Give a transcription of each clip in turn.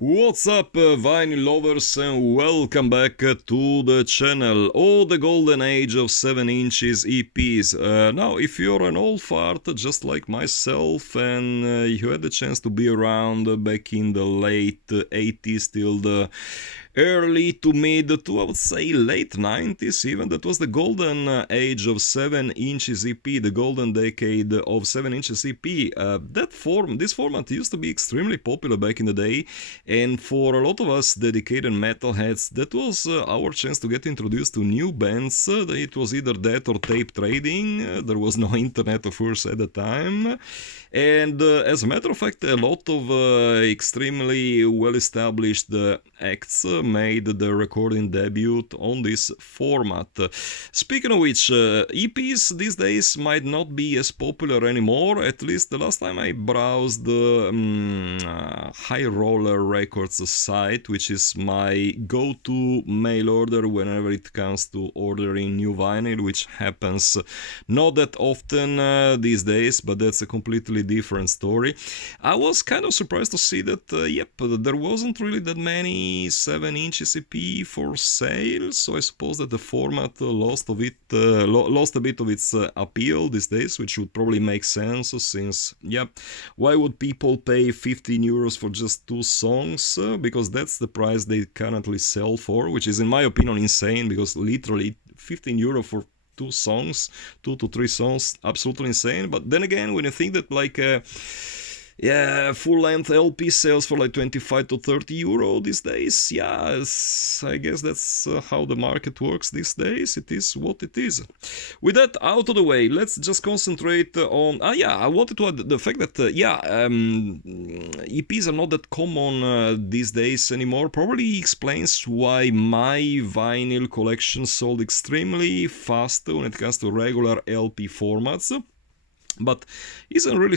What's up, vinyl lovers, and welcome back to the channel. Oh, the golden age of 7 inches EPs. Now, if you're an old fart just like myself and you had the chance to be around back in the late 80s till the early to mid to I would say late 90s even, that was the golden age of 7 inches EP, the golden decade of 7 inches EP. This format used to be extremely popular back in the day, and for a lot of us dedicated metalheads, that was our chance to get introduced to new bands. It was either that or tape trading. There was no internet, of course, at the time. And as a matter of fact, a lot of extremely well-established acts made the recording debut on this format. Speaking of which, EPs these days might not be as popular anymore. At least the last time I browsed the High Roller Records site, which is my go-to mail order whenever it comes to ordering new vinyl, which happens not that often these days, but that's a completely different story. I was kind of surprised to see that, there wasn't really that many 7 inches EP for sale, so I suppose that the format lost a bit of its appeal these days, which would probably make sense since, why would people pay 15 euros for just 2 songs? Because that's the price they currently sell for, which is in my opinion insane, because literally 15 euro for 2 to 3 songs, absolutely insane. But then again, when you think that full length LP sells for like 25 to 30 euro these days, I guess that's how the market works these days. It is what it is. With that out of the way, let's just concentrate on. I wanted to add the fact that EPs are not that common these days anymore. Probably explains why my vinyl collection sold extremely fast when it comes to regular LP formats, but isn't really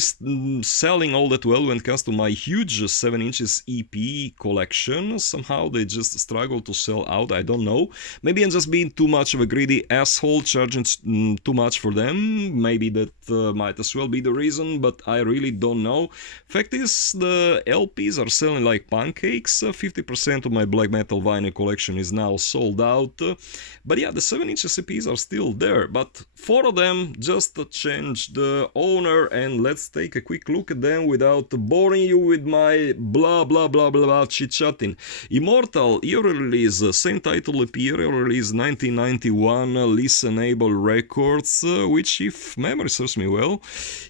selling all that well when it comes to my huge 7 inches EP collection. Somehow they just struggle to sell out. I don't know. Maybe I'm just being too much of a greedy asshole, charging too much for them. Maybe that might as well be the reason, but I really don't know. Fact is, the LPs are selling like pancakes. 50% of my black metal vinyl collection is now sold out. But the 7 inches EPs are still there. But 4 of them just changed the owner, and let's take a quick look at them without boring you with my blah blah blah blah blah chit-chatting. Immortal, year release, same title EP, year release 1991, Listenable Records, which, if memory serves me well,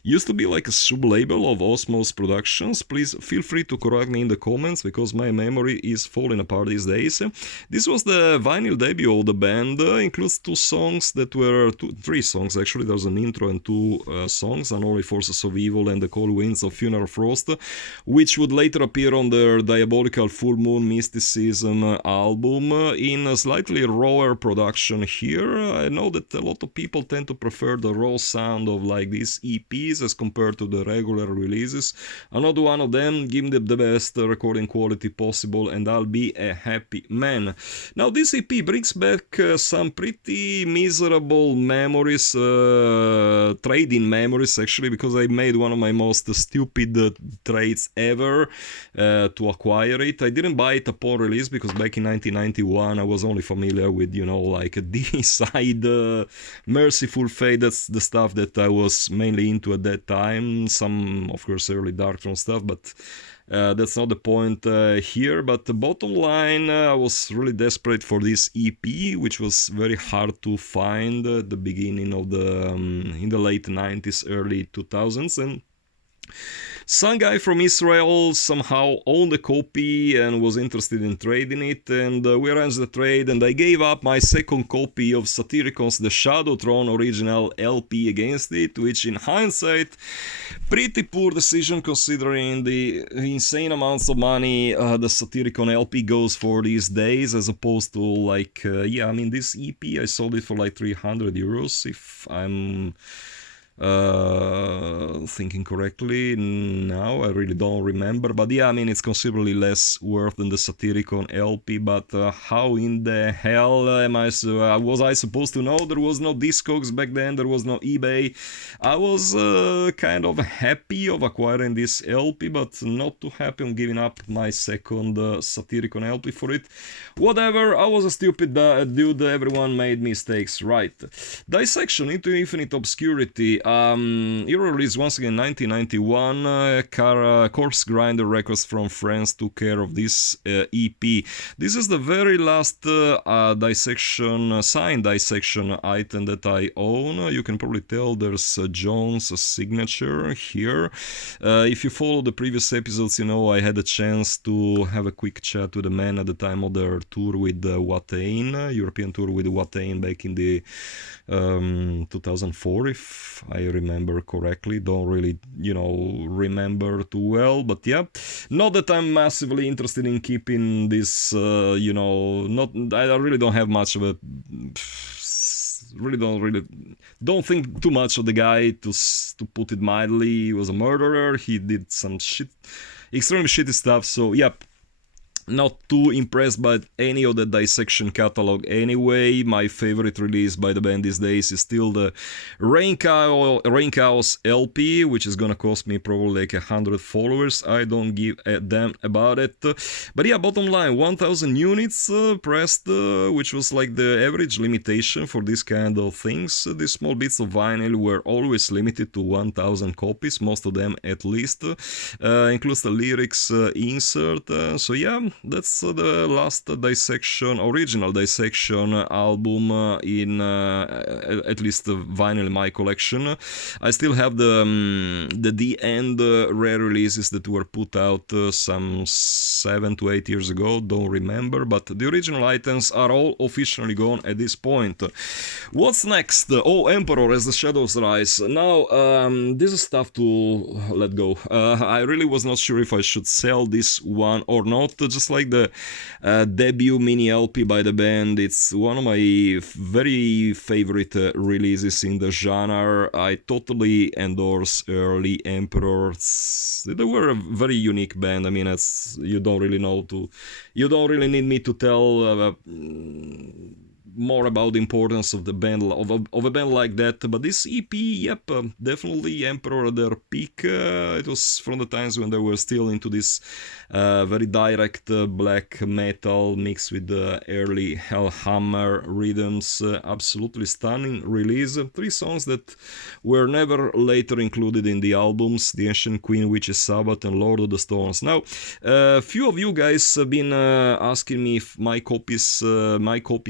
used to be like a sub-label of Osmos Productions. Please feel free to correct me in the comments, because my memory is falling apart these days. This was the vinyl debut of the band, includes 3 songs actually. There's an intro and 2 songs, Unholy Forces of Evil and The Cold Winds of Funeral Frost, which would later appear on their Diabolical Full Moon Mysticism album in a slightly rawer production here. I know that a lot of people tend to prefer the raw sound of like these EPs as compared to the regular releases. I'm not one of them. Give them the best recording quality possible and I'll be a happy man. Now, this EP brings back some pretty miserable memories, trading memories actually, because I made one of my most stupid trades ever to acquire it. I didn't buy it upon release because back in 1991 I was only familiar with, like a D-side, Merciful Fate. That's the stuff that I was mainly into at that time. Some, of course, early Darkthrone stuff, but that's not the point here. But the bottom line, I was really desperate for this EP, which was very hard to find at the beginning of in the late 90s, early 2000s, and some guy from Israel somehow owned a copy and was interested in trading it, and we arranged the trade, and I gave up my second copy of Satyricons The Shadow Throne original LP against it, which in hindsight, pretty poor decision considering the insane amounts of money the Satyricon LP goes for these days, as opposed to this EP I sold it for like 300 euros, if I'm Thinking correctly now, I really don't remember, but yeah, I mean, it's considerably less worth than the Satyricon LP, but how in the hell was I supposed to know? There was no Discogs back then, there was no eBay. I was kind of happy of acquiring this LP, but not too happy on giving up my second Satyricon LP for it. Whatever, I was a stupid dude, everyone made mistakes, right? Dissection into Infinite Obscurity. Euro release once again 1991. Corpse Grinder Records from France took care of this EP. This is the very last signed Dissection item that I own. You can probably tell there's John's signature here. If you follow the previous episodes, you know I had a chance to have a quick chat with the man at the time of their tour with Watain, European tour with Watain back in the 2004, if I remember correctly. Don't really, remember too well, but yeah, not that I'm massively interested in keeping this, I really don't have much of a, don't think too much of the guy, to put it mildly. He was a murderer, he did some extremely shitty stuff, so yep. Not too impressed by any of the Dissection catalog anyway. My favorite release by the band these days is still the Rain Chaos LP, which is gonna cost me probably like 100 followers. I don't give a damn about it. But yeah, bottom line, 1000 units pressed, which was like the average limitation for this kind of things. These small bits of vinyl were always limited to 1000 copies, most of them at least. Includes the lyrics insert. So yeah, that's the last original Dissection album in at least vinyl in my collection. I still have the end rare releases that were put out some 7 to 8 years ago, don't remember, but the original items are all officially gone at this point. What's next? Oh, Emperor as the Shadows Rise. Now, this is stuff to let go. I really was not sure if I should sell this one or not, just like the debut mini LP by the band. It's one of my very favorite releases in the genre. I totally endorse early Emperors. They were a very unique band. I mean, you don't really need me to tell more about the importance of the band, of a band like that. But this EP, yep, definitely Emperor at their peak. It was from the times when they were still into this very direct black metal mixed with the early Hellhammer rhythms. Absolutely stunning release. 3 songs that were never later included in the albums: The Ancient Queen, Witch's Sabbath, and Lord of the Storms. Now, few of you guys have been asking me if my copy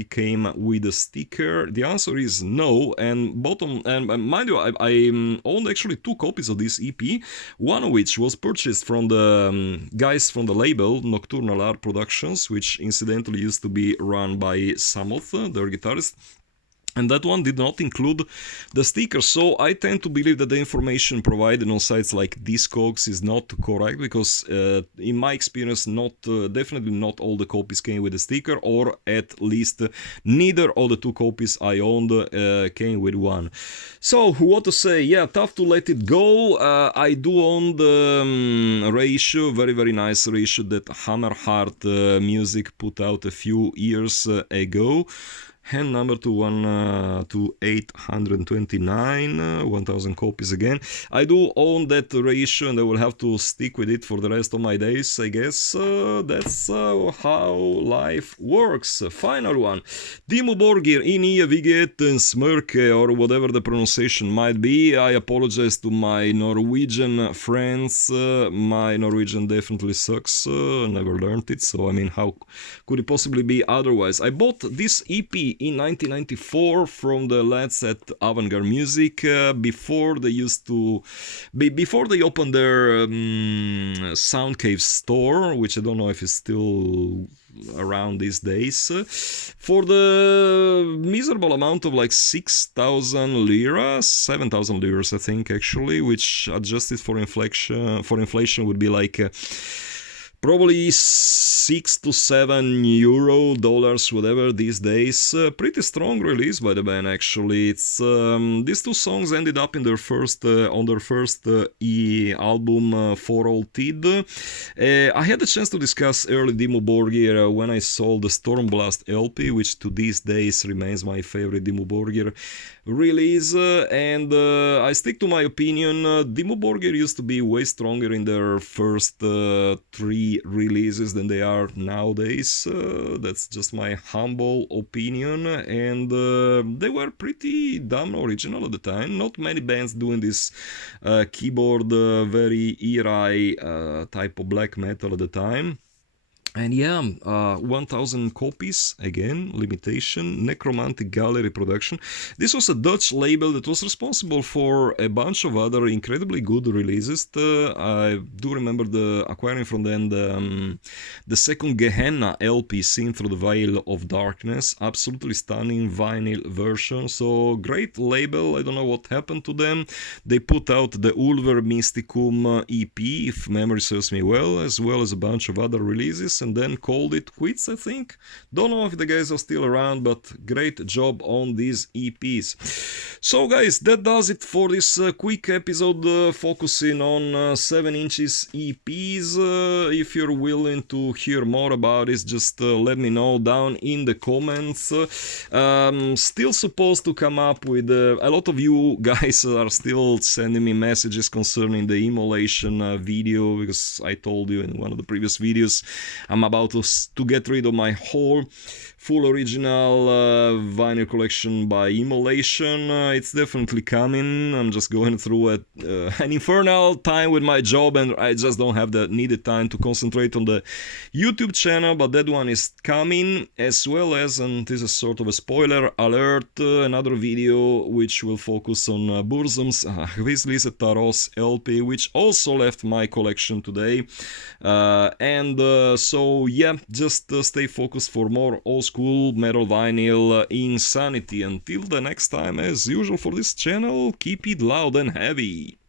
came with a sticker. The answer is no, and mind you, I owned actually 2 copies of this EP, one of which was purchased from the guys from the label Nocturnal Art Productions, which incidentally used to be run by Samoth, their guitarist. And that one did not include the sticker, so I tend to believe that the information provided on sites like Discogs is not correct, because in my experience, definitely not all the copies came with a sticker, or at least neither of the 2 copies I owned came with one. So what to say? Yeah, tough to let it go. I do own the reissue, very very nice reissue that Hammerheart Music put out a few years ago. Hand number to 829, 1000 copies again. I do own that reissue, and I will have to stick with it for the rest of my days, I guess. That's how life works. Final one. Dimmu Borgir, in Vigeten Smørke, or whatever the pronunciation might be. I apologize to my Norwegian friends. My Norwegian definitely sucks. Never learned it, so I mean, how could it possibly be otherwise? I bought this EP in 1994 from the lads at Avantgarde Music, before they opened their Sound Cave store, which I don't know if it's still around these days, for the miserable amount of like 6,000 lira, 7,000 liras I think actually, which adjusted for inflation would be like probably 6 to 7 euro, dollars, whatever these days. Pretty strong release by the band, actually. It's these two songs ended up in their first on their first album, For All Tid. I had the chance to discuss early Dimmu Borgir when I saw the Stormblast LP, which to these days remains my favorite Dimmu Borgir release, and I stick to my opinion. Dimmu Borgir used to be way stronger in their first 3 releases than they are nowadays. That's just my humble opinion, and they were pretty damn original at the time. Not many bands doing this keyboard, very era type of black metal at the time. And yeah, 1000 copies, again, limitation, Necromantic Gallery production. This was a Dutch label that was responsible for a bunch of other incredibly good releases. I do remember acquiring from them the second Gehenna LP, Seen Through the Veil of Darkness. Absolutely stunning vinyl version. So great label. I don't know what happened to them. They put out the Ulver Mysticum EP, if memory serves me well as a bunch of other releases, and then called it quits, I think. Don't know if the guys are still around, but great job on these EPs. So guys, that does it for this quick episode focusing on 7 inches EPs. If you're willing to hear more about this, just let me know down in the comments. Still supposed to come up with a lot of you guys are still sending me messages concerning the immolation video, because I told you in one of the previous videos I'm about to get rid of my whole full original vinyl collection by immolation. It's definitely coming. I'm just going through an infernal time with my job, and I just don't have the needed time to concentrate on the YouTube channel, but that one is coming, as well as, and this is sort of a spoiler alert, another video which will focus on Burzum's Hvizlis Taros LP, which also left my collection today. So yeah, just stay focused for more old school metal vinyl insanity. Until the next time, as usual for this channel, keep it loud and heavy.